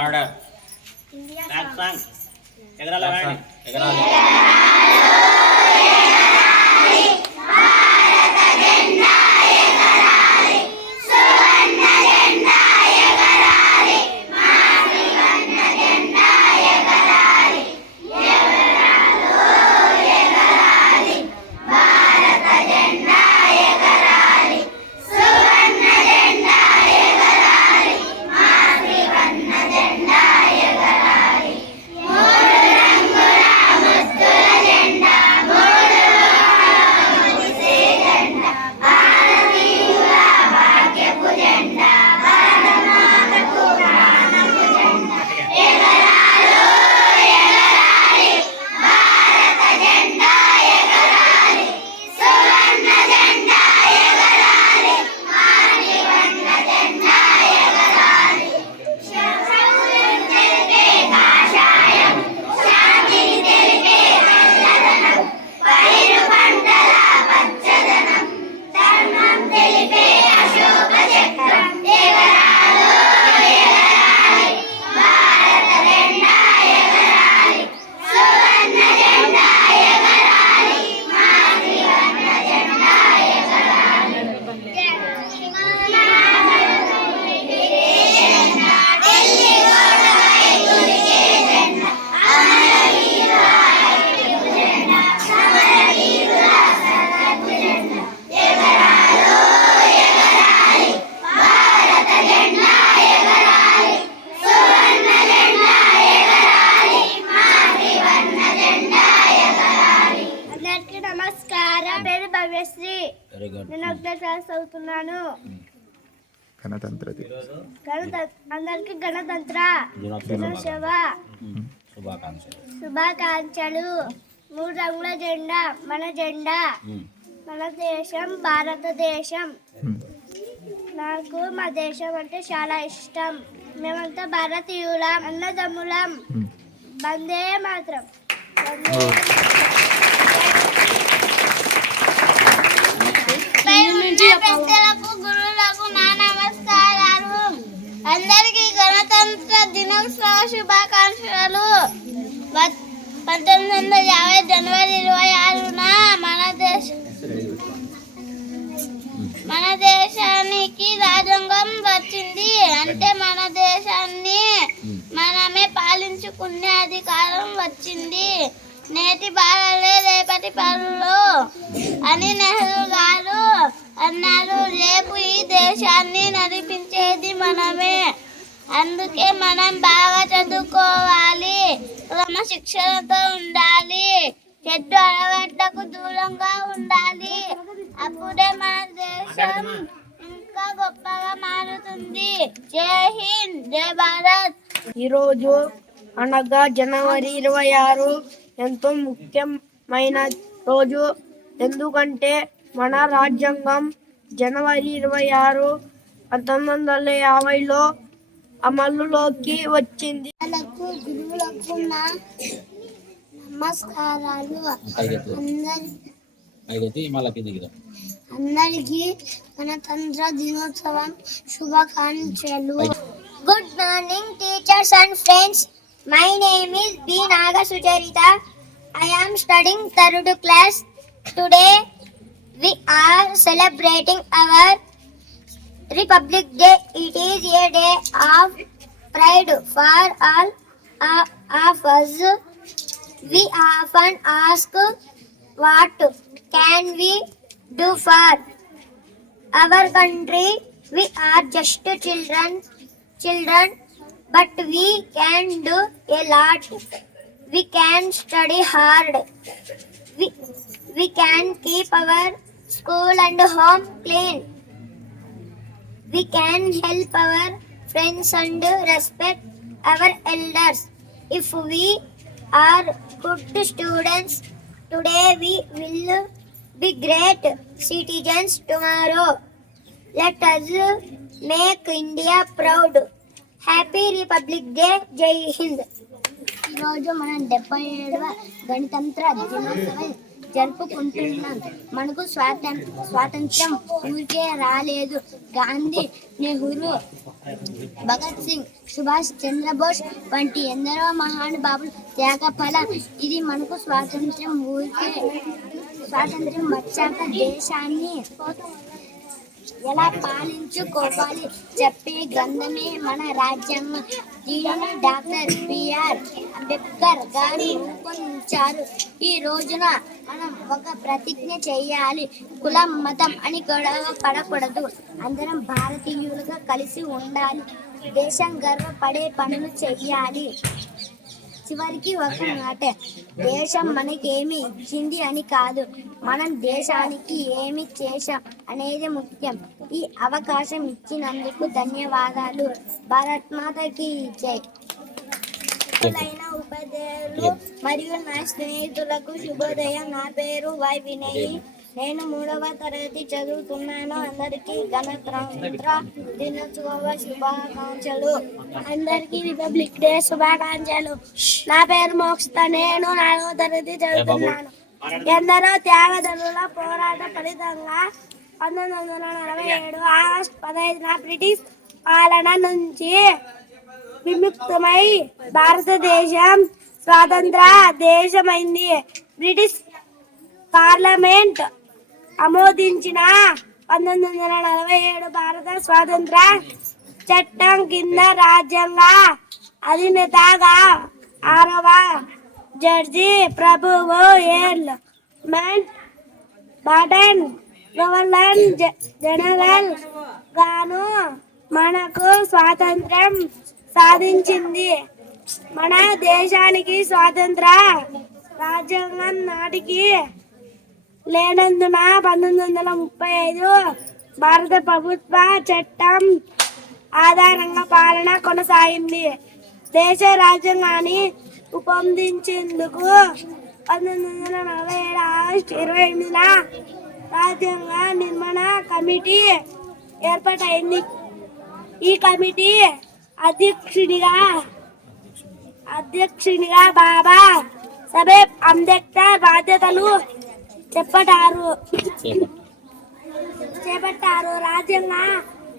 Order song ఎగరాల వాడి ఎగరాలి చదువుతున్నాను. అందరికి గణతంత్ర దినోత్సవ శుభాకాంక్షలు. 3 రంగుల జెండా మన జెండా, మన దేశం భారతదేశం. నాకు మా దేశం అంటే చాలా ఇష్టం. మేమంతా భారతీయులం, అన్నదమ్ములం. వందే మాతరం. గురువులకు నా నమస్కారాలు. అందరికీ గణతంత్ర దినోత్సవ శుభాకాంక్షలు. 1950 జనవరి 26న మన దేశానికి రాజ్యాంగం వచ్చింది. అంటే మన దేశాన్ని మనమే పాలించుకునే అధికారం వచ్చింది. నేటి బాలలే రేపటి పౌరులు అని నెహ్రూ గారు అన్నారు. రేపు ఈ దేశాన్ని నడిపించేది మనమే. అందుకే మనం బాగా చదువుకోవాలి, క్రమశిక్షణతో ఉండాలి, చెడ్డ అలవాట్లకు దూరంగా ఉండాలి. అప్పుడే మన దేశం ఇంకా గొప్పగా మారుతుంది. జై హింద్, జై భారత్. ఈరోజు అనగా జనవరి 26 ఎంతో ముఖ్యమైన రోజు. ఎందుకంటే మన రాజ్యాంగం జనవరి 26, 1950లో అమలులోకి వచ్చింది. గురువులకు నా నమస్కారాలు. అందరికీ గణతంత్ర దినోత్సవం శుభాకాంక్షలు. Good morning teachers and friends. My name is B. Naga Sucharita. I am studying 3rd class. Today we are celebrating our Republic Day. It is a day of pride for all of us. We often ask, what can we do for our country? We are just children, but we can do a lot. We can study hard. We can keep our school and home clean. We can help our friends and respect our elders. If we are good students today, we will be great citizens tomorrow. Let us make India proud. Happy Republic Day. Jai Hind. ఈరోజు మనం 77వ గణతంత్ర దినోత్సవం జరుపుకుంటున్నాం. మనకు స్వాతంత్రం ఊరికే రాలేదు. గాంధీ, నెహ్రూ, భగత్ సింగ్, సుభాష్ చంద్రబోస్ వంటి ఎందరో మహానుభావులు త్యాగ ఫలం ఇది. మనకు స్వాతంత్రం వచ్చాక దేశాన్ని ఎలా పాలించుకోవాలి చెప్పే గ్రంథమే మన రాజ్యాంగం. దీనిని డాక్టర్ బిఆర్ అంబేద్కర్ గారు రూపొందించారు. ఈ రోజున మనం ఒక ప్రతిజ్ఞ చేయాలి. కులం, మతం అని గొడవ పడకూడదు. అందరం భారతీయులుగా కలిసి ఉండాలి. దేశం గర్వపడే పనులు చెయ్యాలి. చివరికి ఒక మాట, దేశం మనకేమి ఇచ్చింది అని కాదు, మనం దేశానికి ఏమి చేశాం అనేది ముఖ్యం. ఈ అవకాశం ఇచ్చినందుకు ధన్యవాదాలు. భారత్ మాతకి జై. ఉపాధ్యాయులు మరియు నా స్నేహితులకు శుభోదయం. నా పేరు వై వినయ్. నేను 3వ తరగతి చదువుతున్నాను. అందరికీ గణతంత్ర దినోత్సవ శుభాకాంక్షలు. అందరికీ రిపబ్లిక్ డే శుభాకాంక్షలు. నా పేరు మోక్షిత. నేను 4వ తరగతి చదువుతున్నాను. ఎందరో త్యాగదనుల పోరాట ఫలితంగా 1947 ఆగస్టు 15న బ్రిటిష్ పాలన నుంచి విముక్తమై భారతదేశం స్వాతంత్ర దేశమైంది. బ్రిటిష్ పార్లమెంట్ ఆమోదించిన 1947 భారత స్వాతంత్ర చట్టం కింద రాజ్యాంగ అధినేతగా 6వ జడ్జి ప్రభువు మౌంట్ బాటన్ గవర్నర్ జనరల్ గాను మనకు స్వాతంత్రం సాధించింది. మన దేశానికి స్వాతంత్ర రాజ్యాంగం నాటికి లేనందున 1935 భారత ప్రభుత్వ చట్టం ఆధారంగా పాలన కొనసాగింది. దేశ రాజ్యాంగాన్ని రూపొందించేందుకు 1947 ఆగస్టు 28న రాజ్యాంగ నిర్మాణ కమిటీ ఏర్పాటైంది. ఈ కమిటీ అధ్యక్షునిగా బాబా సాహెబ్ అంబేద్కర్ బాధ్యతలు చేపట్టారు. రాజ్యాంగ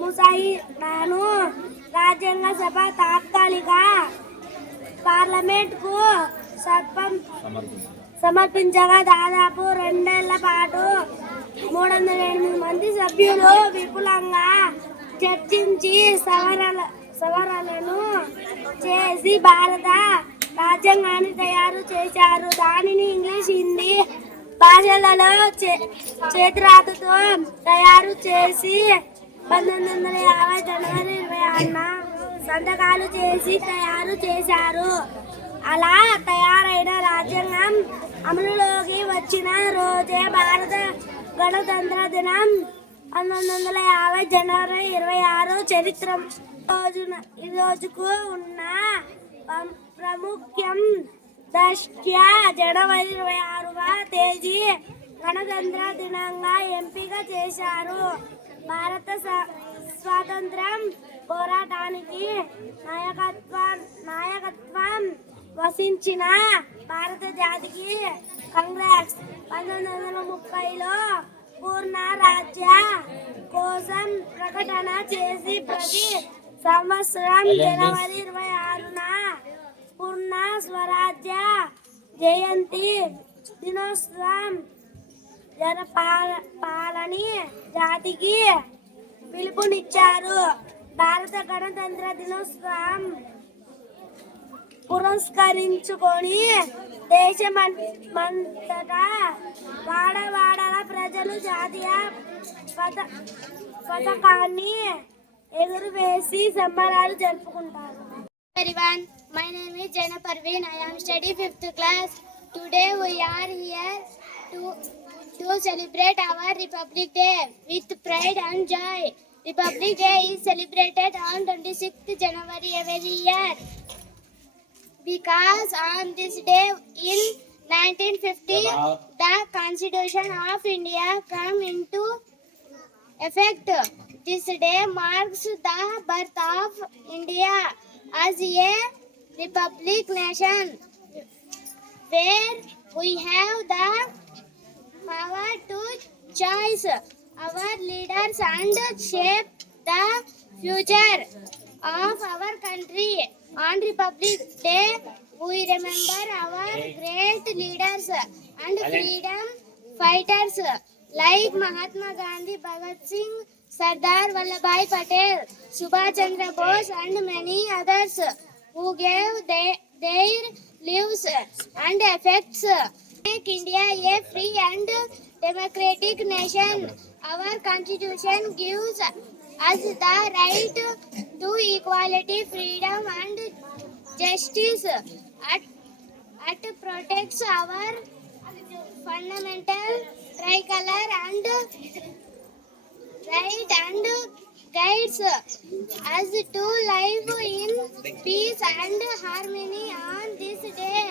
ముసాయిదాను రాజ్యాంగ సభ తాత్కాలిక పార్లమెంట్ కు సమర్పించగా దాదాపు 2 ఏళ్ల పాటు 308 మంది సభ్యులు విపులంగా చర్చించి సవరణలను చేసి భారత రాజ్యాంగాన్ని తయారు చేశారు. దానిని ఇంగ్లీష్, హిందీ భాషలలో చేతిరాతతో తయారు చేసి 1950 జనవరి 26న సంతకాలు చేసి తయారు చేశారు. అలా తయారైన రాజ్యాంగం అమలులోకి వచ్చిన రోజే భారత గణతంత్ర దినం. 1950 జనవరి 26 చరిత్ర. ఈ రోజుకు ఉన్న ప్రాముఖ్యం దృష్ట్యా జనవరి 26వ తేదీ గణతంత్ర దినంగా ఎంపిక చేశారు. భారత స్వాతంత్ర్యం పోరాటానికి నాయకత్వం వహించిన భారత జాతీయ కాంగ్రెస్ 1930లో పూర్ణ రాజ్య కోసం ప్రకటన చేసి ప్రతి సంవత్సరం జనవరి 26న పూర్ణ స్వరాజ్య జయంతి దినోత్సవం జరపాలని జాతికి పిలుపునిచ్చారు. భారత గణతంత్ర దినోత్సవం పురస్కరించుకొని దేశమంతటా వాడవాడల ప్రజలు జాతీయ పతాకాన్ని ఎగురవేసి సంబరాలు జరుపుకుంటారు. Everyone, my name is Jaina Parveen. I am studying 5th class. Today we are here to celebrate our Republic Day with pride and joy. Republic Day is celebrated on 26th January every year because on this day in 1950 the Constitution of India came into effect. This day marks the birth of India as a republic nation where we have the power to choose our leaders and shape the future of our country. On Republic Day, we remember our great leaders and freedom fighters like Mahatma Gandhi, Bhagat Singh, Sardar Vallabhbhai Patel, Subhash Chandra Bose, and many others who gave their lives and effects make India a free and democratic nation. Our constitution gives us the right to equality, freedom, and justice. It protects our fundamental tricolor and right and guides us to live in peace and harmony. On this day,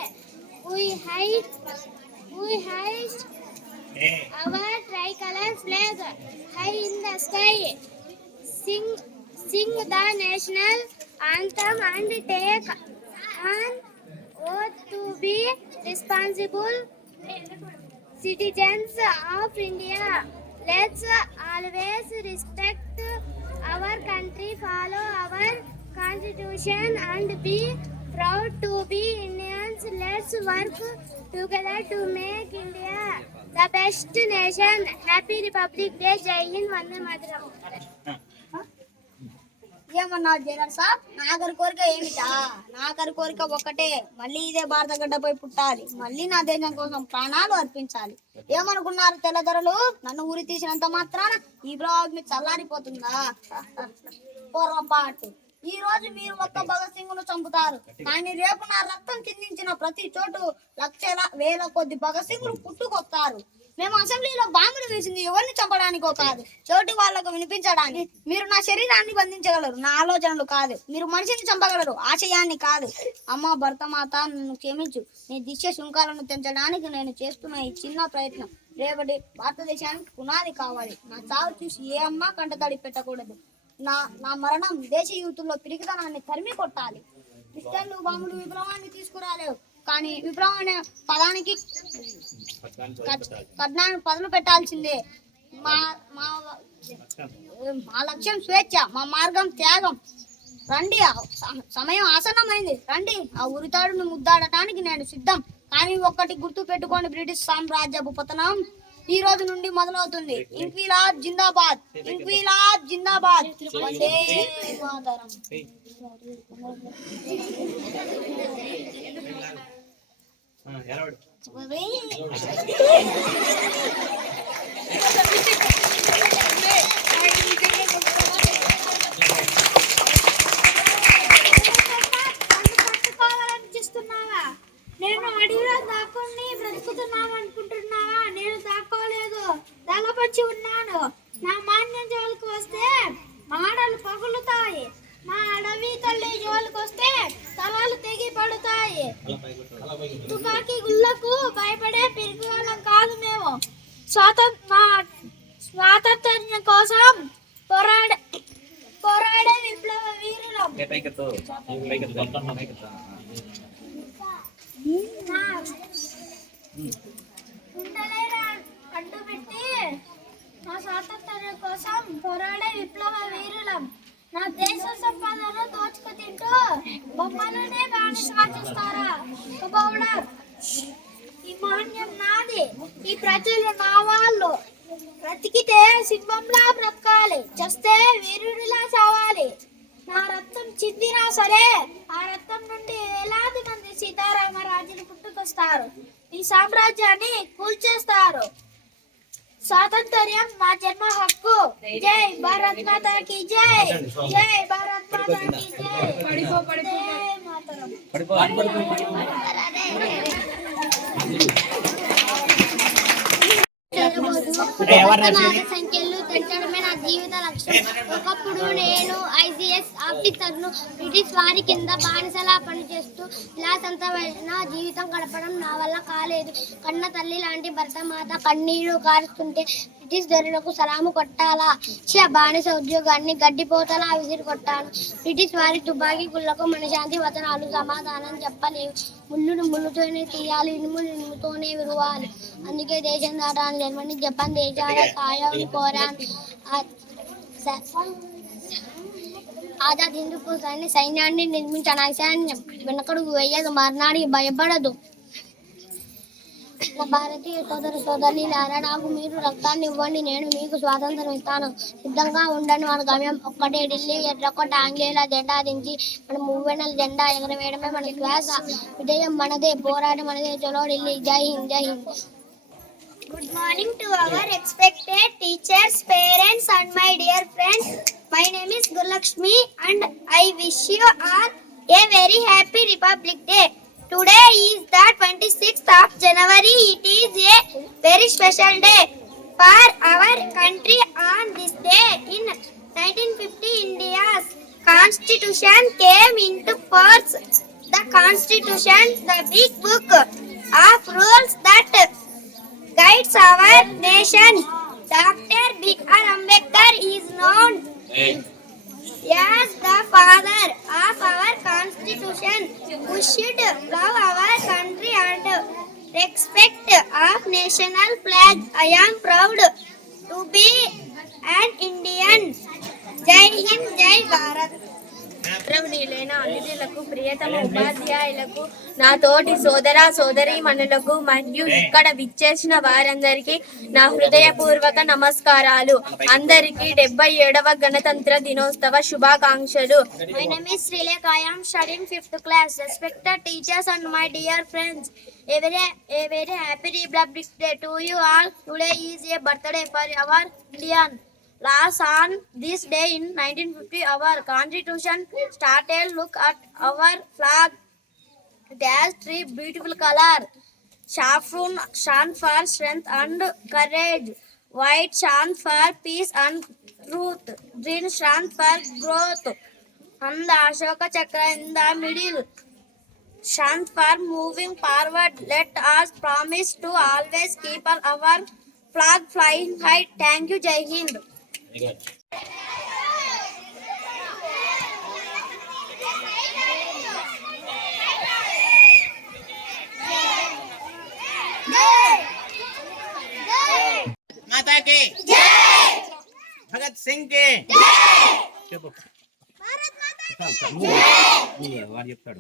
we hoist our tricolor flag high in the sky, sing the national anthem, and take an oath to be responsible citizens of India. Let's always respect our country, follow our constitution, and be proud to be Indians. Let's work together to make India the best nation. Happy Republic Day. Jai Hind, Vande Mataram. ఏమన్నా Jagan sir Nagari కోరిక ఏమిటా? నాగరి కోరిక ఒక్కటే, మళ్ళీ ఇదే భారత గడ్డపై పుట్టాలి, మళ్ళీ నా దేశం కోసం ప్రాణాలు అర్పించాలి. ఏమనుకున్నారు తెల్లదొరలు? నన్ను ఊరి తీసినంత మాత్రాన ఈ బ్రాగ్ని చల్లారిపోతుందా? పొరపాటు. ఈ రోజు మీరు ఒక్క భగత్ సింగ్ ను చంపుతారు, కానీ రేపు నా రక్తం చిందించిన ప్రతి చోటు లక్షల వేల కొద్ది భగత్ సింగ్ పుట్టుకొస్తారు. మేము అసెంబ్లీలో బాంబులు వేసింది ఎవరిని చంపడానికో కాదు, చోటు వాళ్లకు వినిపించడానికి. మీరు నా శరీరాన్ని బంధించగలరు, నా ఆలోచనలు కాదు. మీరు మనిషిని చంపగలరు, ఆశయాన్ని కాదు. అమ్మ భరతమాత, నన్ను క్షమించు. నీ దిశ శృంఖాలను తెంచడానికి నేను చేస్తున్న ఈ చిన్న ప్రయత్నం రేపటి భారతదేశానికి పునాది కావాలి. నా చావు చూసి ఏ అమ్మ కంటతడి పెట్టకూడదు. నా మరణం దేశ యూతుల్లో పిరికితనాన్ని తరిమి కొట్టాలి. క్రిస్టియన్లు బాంబులు విప్లవాన్ని తీసుకురాలేవు, కానీ విప్లవం అనే పదానికి కడ్నాన్ని పదులు పెట్టాల్సిందే. మా లక్ష్యం స్వేచ్ఛ, మా మార్గం త్యాగం. రండి, సమయం ఆసన్నమైంది. రండి, ఆ ఉరితాడును ముద్దాడటానికి నేను సిద్ధం. కానీ ఒక్కటి గుర్తు పెట్టుకోండి, బ్రిటిష్ సామ్రాజ్యపు పతనం ఈ రోజు నుండి మొదలవుతుంది. ఇంక్విలాబ్ జిందాబాద్, ఇంక్విలాబ్ జిందాబాద్. వందే మాతరం. పట్టుకోవాలనిపిస్తున్నావా? నేను అడవిలో దాక్కుని బ్రతుకుతున్నాను అనుకుంటున్నావా? నేను దాక్కోలేదు, దళపచ్చి ఉన్నాను. నా మాన్యం జోలికి వస్తే మాడలు పగులుతాయి, మా అడవి తల్లి జోలికి వస్తే తలాలు తెగి పడుతాయి. తుపాకీ గుళ్ళకు భయపడే పిరిగివాళ్ళం కాదు మేము. స్వాతంత్ర్యం కోసం పోరాడే విప్లవ వీరులం. అడ్డుపెట్టి మా స్వాతంత్ర్యం కోసం పోరాడే విప్లవ వీరులం. నా దేశ సంపదను దోచుకు తింటూ బొమ్మలనే బానిసగా చేస్తారా? ఈ మాన్యం నాది, ఈ ప్రజలు నా వాళ్ళు. బ్రతికితే సింహంలా బ్రతకాలి, చస్తే వీరుడిలా చావాలి. నా రక్తం చిందినా సరే, ఆ రక్తం నుండి వేలాది మంది సీతారామరాజులు పుట్టుకొస్తారు, ఈ సామ్రాజ్యాన్ని కూల్చేస్తారు. స్వాతంత్ర్యం మా జన్మ హక్కు. జై భారత్ మాతా కీ జై, జై భారత్ మాతా కీ జై. వందే మాతరం. సంఖ్యలు పెంచడమే నా జీవిత లక్ష్యం. ఒకప్పుడు నేను ICS ఆఫీసర్ను బ్రిటిష్ వారి కింద బానిసలా పనిచేస్తూ విలాసవంతమైన జీవితం గడపడం నా వల్ల కాలేదు. కన్న తల్లి లాంటి భరతమాత కన్నీళ్లు కారుస్తుంటే బ్రిటిష్ దొరలకు సలాము కొట్టాలా? బానిస ఉద్యోగాన్ని గడ్డిపోతలా విసిరి కొట్టాను. బ్రిటిష్ వారి తుపాకీ గుళ్లకు మనశాంతి వచనాలు సమాధానం చెప్పలేవు. ముళ్ళును ముళ్ళుతోనే తీయాలి, ఇనుమును ఇనుముతోనే విరవాలి. అందుకే దేశం దాటాను, జర్మనీ జపాన్ దేశాల సాయం కోరాను. ఆజాద్ హిందూ సైన్యాన్ని నిర్మించిన సైన్యం వెనకడుగు వేయదు, మరణానికి భయపడదు. నా భారతీయ సోదర సోదరులారా, నాకు మీరు రక్తాన్ని ఇవ్వండి, నేను మీకు స్వాతంత్రం ఇస్తాను. సిద్ధంగా ఉండండి, మన గమ్యం ఒక్కటే ఢిల్లీ. ఎర్రకోట ఆంగ్లేయుల జెండా దించి మన మూవెన్నెల జెండా ఎగరవేయడమే మన శ్వాస. విజయం మనదే, పోరాటం మనదే. చలో ఢిల్లీ. జై హింద్, జై Hind. Good morning to our expected teachers, parents and my dear friends. My name is Gurlakshmi and I wish you all a very happy Republic Day. Today is the 26th of January. It is a very special day for our country. On this day in 1950, India's constitution came into force. The constitution, the big book of rules that guides our nation. Dr. B.R. Ambedkar is known as the father of our constitution, who should love our country and respect of national flag. I am proud to be an Indian. Jai Hind, Jai Bharat. గౌరవనీయులైన అతిథులకు, ప్రియతమ ఉపాధ్యాయులకు, నా తోటి సోదర సోదరీమణులకు మరియు ఇక్కడ విచ్చేసిన వారందరికీ నా హృదయపూర్వక నమస్కారాలు. అందరికీ 77వ గణతంత్ర దినోత్సవ శుభాకాంక్షలు. My name is Srilekha. I am studying 5th class. Respected teachers and my dear friends, a very happy Republic Day to you all. Today is a birthday for our Indian. Last on this day in 1950, our constitution started. Look at our flag. It has 3 beautiful colors. Saffron stands for strength and courage. White stands for peace and truth. Green stands for growth. And the Ashoka Chakra in the middle stands for moving forward. Let us promise to always keep our flag flying high. Thank you. Jai Hind. Very good. माता की जय, भगत सिंह की जय. చెప్పు. భారత్ మాతా की జై. వాడు చెప్తాడు.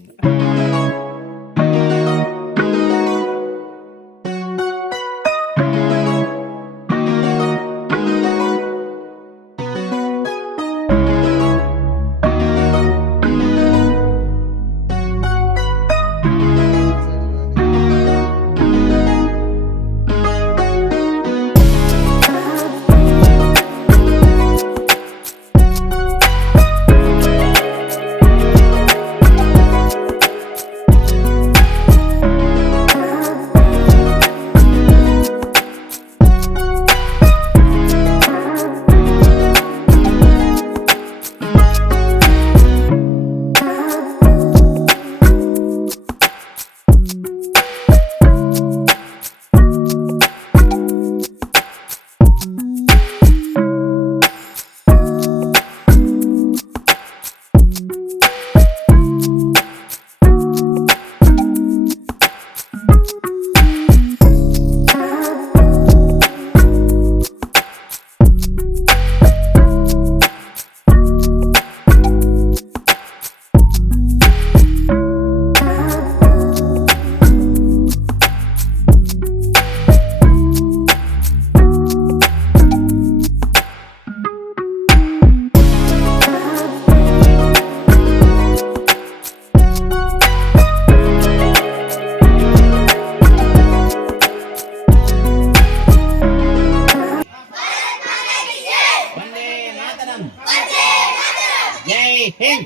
जय हिंद,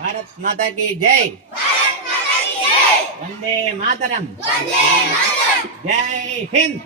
भारत माता की जय, वंदे मातरम, जय हिंद.